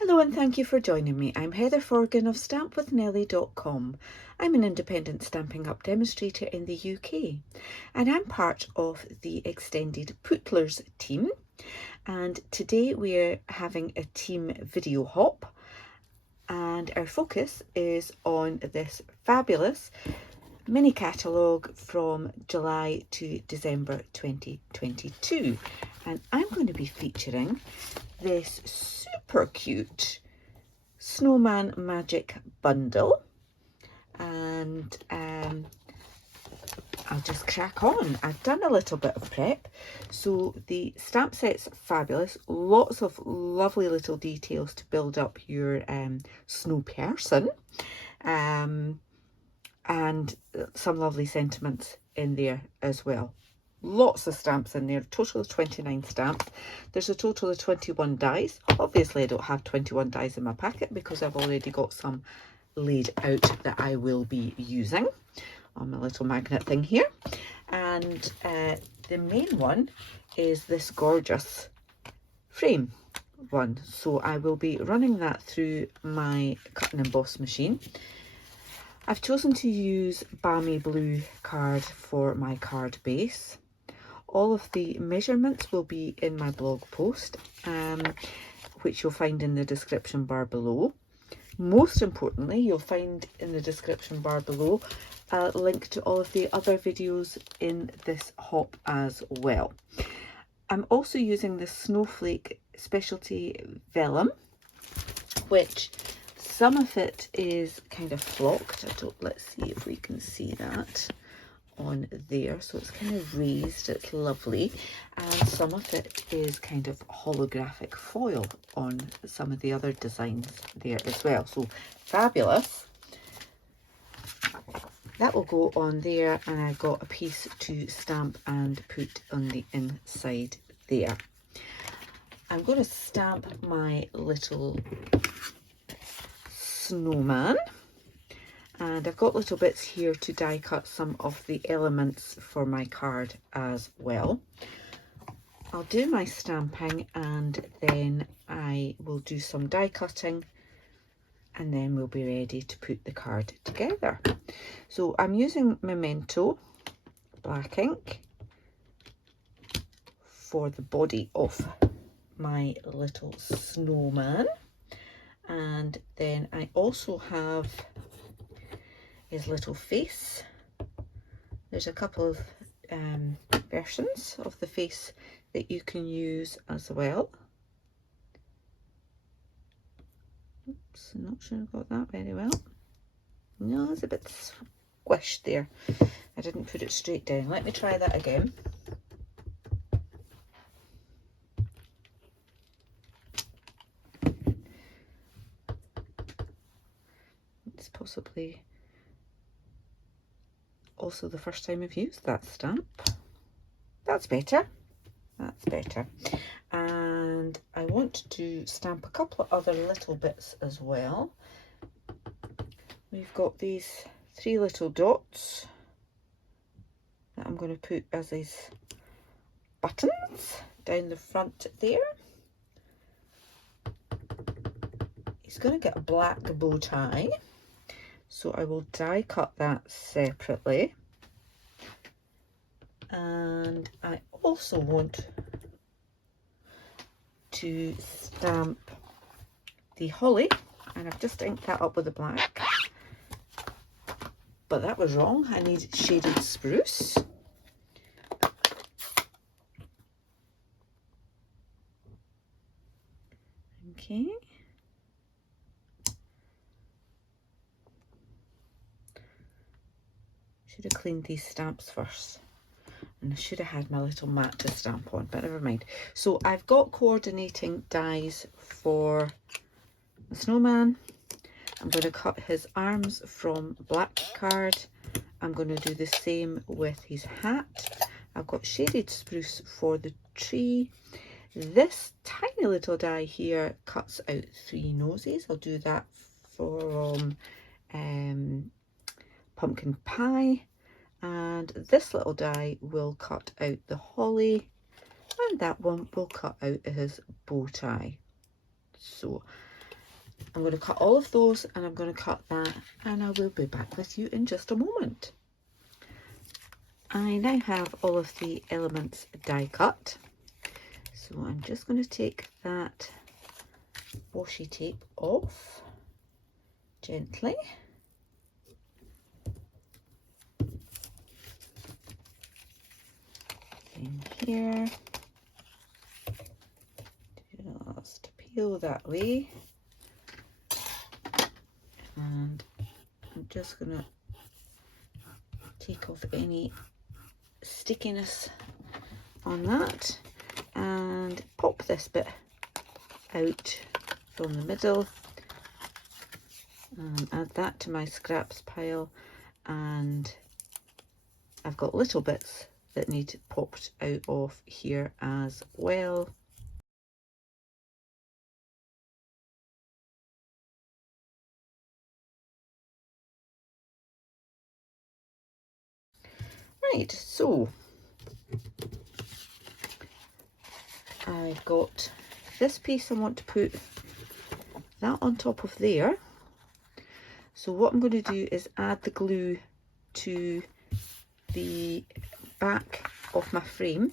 Hello and thank you for joining me. I'm Heather Forgan of stampwithnellie.com. I'm an independent Stampin' Up demonstrator in the UK and I'm part of the extended Pootlers team, and today we're having a team video hop and our focus is on this fabulous mini catalogue from July to December 2022, and I'm going to be featuring this super cute Snowman Magic bundle, and I'll just crack on. I've done a little bit of prep. So the stamp set's fabulous, lots of lovely little details to build up your snow person, and some lovely sentiments in there as well. Lots of stamps in there, total of 29 stamps. There's a total of 21 dies. Obviously I don't have 21 dies in my packet because I've already got some laid out that I will be using on my little magnet thing here. And the main one is this gorgeous frame one. So I will be running that through my cut and emboss machine. I've chosen to use Balmy Blue card for my card base. All of the measurements will be in my blog post, which you'll find in the description bar below. Most importantly, you'll find in the description bar below a link to all of the other videos in this hop as well. I'm also using the Snowflake Specialty Vellum, which some of it is kind of flocked. Let's see if we can see that on there. So it's kind of raised, it's lovely. And some of it is kind of holographic foil on some of the other designs there as well. So fabulous. That will go on there, and I've got a piece to stamp and put on the inside there. I'm going to stamp my little snowman, and I've got little bits here to die cut some of the elements for my card as well. I'll do my stamping and then I will do some die cutting, and then we'll be ready to put the card together. So I'm using Memento black ink for the body of my little snowman. And then I also have his little face. There's a couple of versions of the face that you can use as well. Oops, I'm not sure I got that very well. No, it's a bit squished there. I didn't put it straight down. Let me try that again. It's possibly also the first time I've used that stamp. That's better. That's better. And I want to stamp a couple of other little bits as well. We've got these 3 little dots that I'm going to put as these buttons down the front there. He's going to get a black bow tie, so I will die cut that separately. And I also want to stamp the holly, and I've just inked that up with the black, but that was wrong. I need shaded spruce. Okay. Should have cleaned these stamps first, and I should have had my little mat to stamp on, but never mind. So I've got coordinating dies for the snowman. I'm going to cut his arms from black card. I'm going to do the same with his hat. I've got shaded spruce for the tree. This tiny little die here cuts out 3 noses. I'll do that from pumpkin pie, and this little die will cut out the holly, and that one will cut out his bow tie. So I'm going to cut all of those, and I'm going to cut that, and I will be back with you in just a moment. I now have all of the elements die cut, so I'm just going to take that washi tape off gently. In here, just peel that way, and I'm just going to take off any stickiness on that and pop this bit out from the middle, and add that to my scraps pile. And I've got little bits that need popped out of here as well. Right, so I've got this piece. I want to put that on top of there. So what I'm going to do is add the glue to the back of my frame.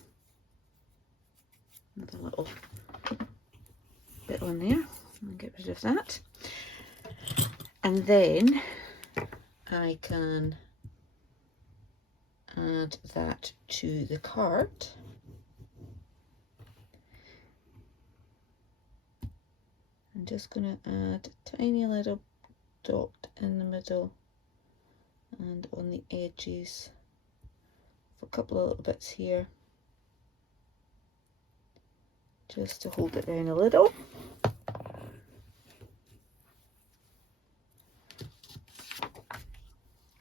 Another little bit on there. I'll get rid of that. And then I can add that to the card. I'm just going to add a tiny little dot in the middle and on the edges for a couple of little bits here, just to hold it down a little.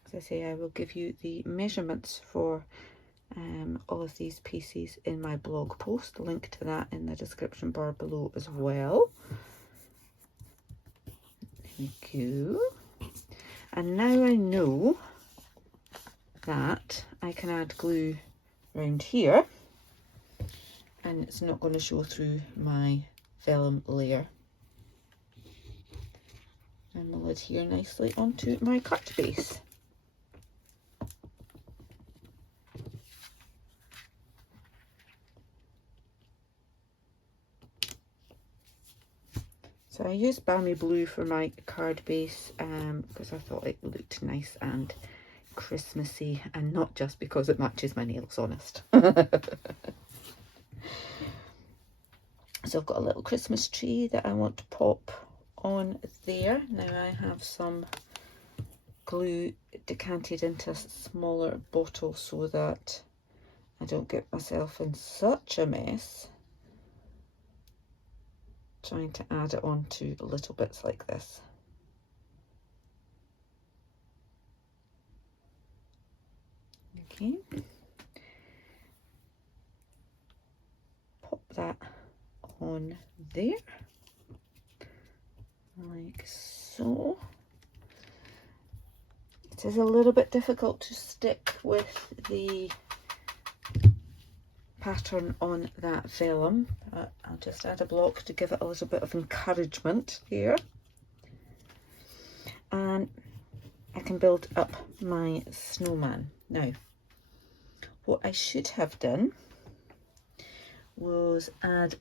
As I say, I will give you the measurements for all of these pieces in my blog post. Link to that in the description bar below as well. Thank you. And now I know that I can add glue around here and it's not going to show through my vellum layer, and will adhere nicely onto my cut base. So I used Balmy Blue for my card base because I thought it looked nice and Christmassy, and not just because it matches my nails, honest. So I've got a little Christmas tree that I want to pop on there. Now I have some glue decanted into a smaller bottle so that I don't get myself in such a mess trying to add it on to little bits like this. Okay, pop that on there like so. It is a little bit difficult to stick with the pattern on that vellum, but I'll just add a block to give it a little bit of encouragement here, and I can build up my snowman. Now what I should have done was add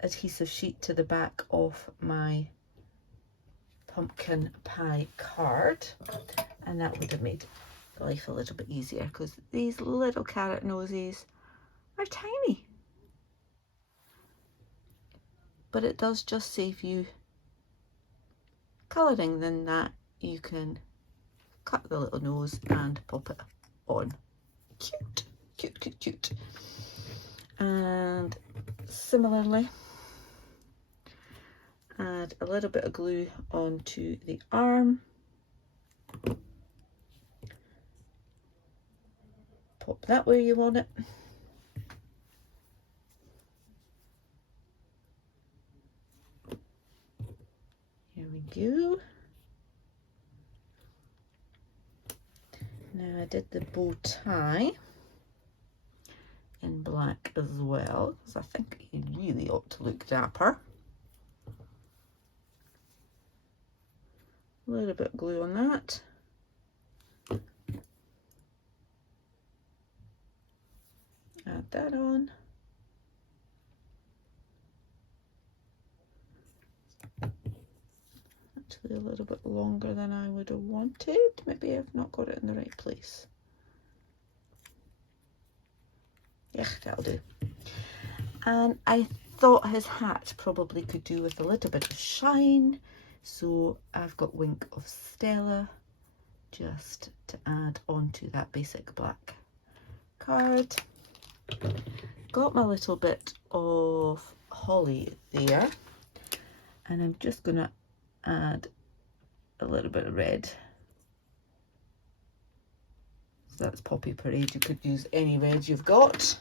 adhesive sheet to the back of my pumpkin pie card, and that would have made life a little bit easier because these little carrot noses are tiny, but it does just save you colouring. Then that you can cut the little nose and pop it on. Cute, cute, cute, cute. And similarly, add a little bit of glue onto the arm, pop that where you want it. Here we go. Now I did the bow tie in black as well, because I think you really ought to look dapper. A little bit of glue on that. Add that on. Actually a little bit longer than I would have wanted. Maybe I've not got it in the right place. Yeah, that'll do. And I thought his hat probably could do with a little bit of shine, so I've got Wink of Stella just to add onto that basic black card. Got my little bit of holly there, and I'm just going to add a little bit of red. So that's Poppy Parade. You could use any red you've got.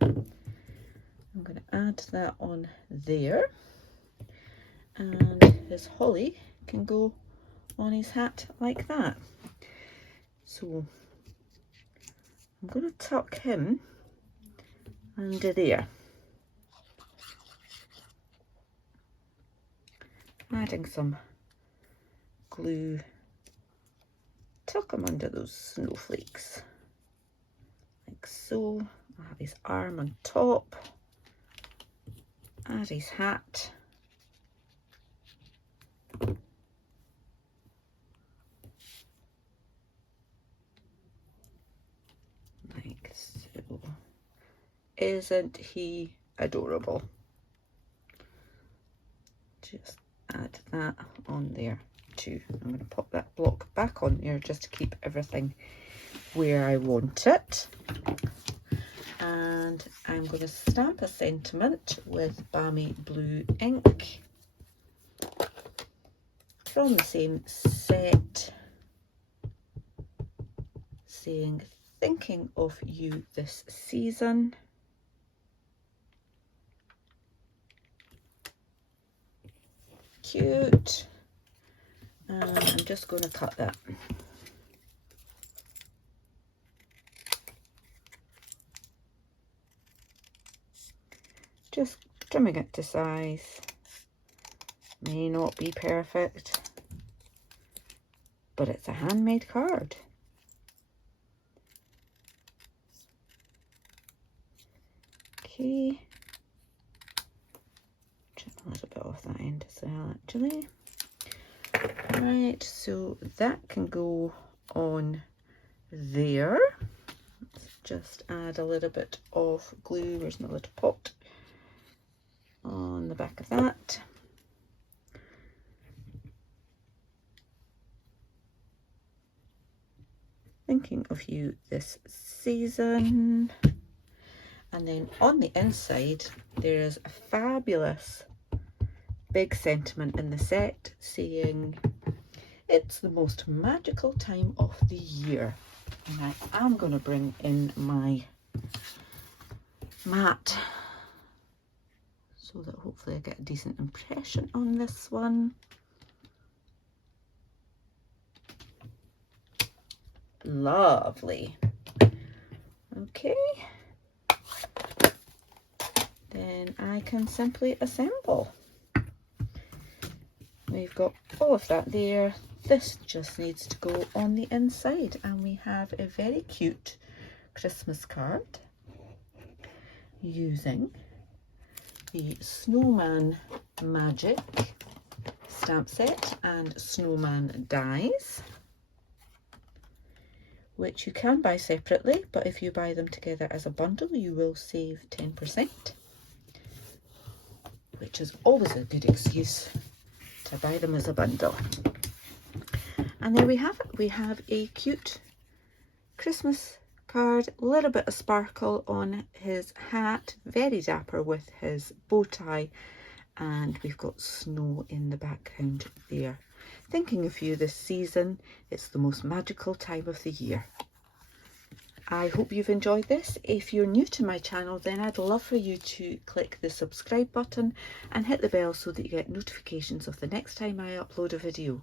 I'm going to add that on there, and his holly can go on his hat like that. So I'm going to tuck him under there, adding some glue. Tuck him under those snowflakes like so. I'll have his arm on top. Add his hat. Like so. Isn't he adorable? Just add that on there too. I'm going to pop that block back on there just to keep everything where I want it. And I'm going to stamp a sentiment with Balmy Blue ink from the same set, saying, thinking of you this season. Cute. And I'm just going to cut that. Just trimming it to size. May not be perfect, but it's a handmade card. Okay. Trim a little bit off that end as well, actually. Right, so that can go on there. Let's just add a little bit of glue. Where's my little pot? On the back of that. Thinking of you this season. And then on the inside there is a fabulous big sentiment in the set saying it's the most magical time of the year. And I am going to bring in my mat so that hopefully I get a decent impression on this one. Lovely. Okay. Then I can simply assemble. We've got all of that there. This just needs to go on the inside, and we have a very cute Christmas card using the Snowman Magic stamp set and Snowman Dies, which you can buy separately, but if you buy them together as a bundle you will save 10%, which is always a good excuse to buy them as a bundle. And there we have it. We have a cute Christmas card, a little bit of sparkle on his hat, very dapper with his bow tie, and we've got snow in the background there. Thinking of you this season, it's the most magical time of the year. I hope you've enjoyed this. If you're new to my channel, then I'd love for you to click the subscribe button and hit the bell so that you get notifications of the next time I upload a video.